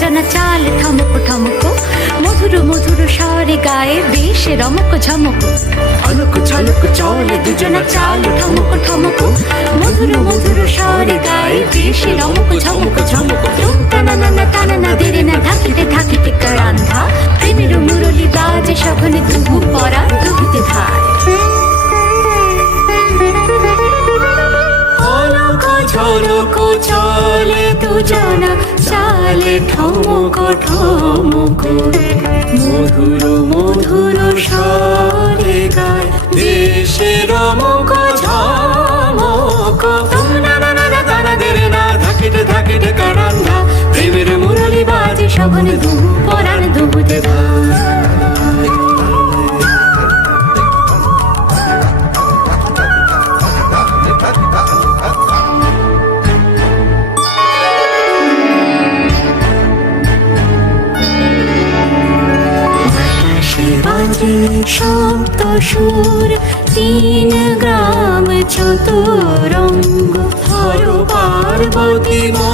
দুজনা চাল ঠমক ঠমক, মধুর মধুর স্বরে গায়ে বেশ রমক ঝমক। অলক ঝলক চলে দুজনা চাল ঠমক ঠমক, মধুর মধুর স্বরে গায়ে বেশ রমক ঝমক ঝমক। টানা নানা টানা না দেরে না ঢাকিতে ঢাকিতে কারান্ধা, প্রেমের মুরলি বাজে সখনে দুহু পরা দুহিতে ধার। অলক ঝলক চলে দুজনা চালে ঠমক ঠমক, মধুর মধুর স্বরে গায় দেশে রমক ঝমক। নানা নানা তারা দেরে না ধাকিতে ধাকিতে কারান্ধা, প্রেমের মুরলি বাজে সখনে দুহু পরাণ দুহুতে ধার। বাজে সপ্ত সুর, তিন গ্রাম চতুরঙ্গ, হর পার্বতী মা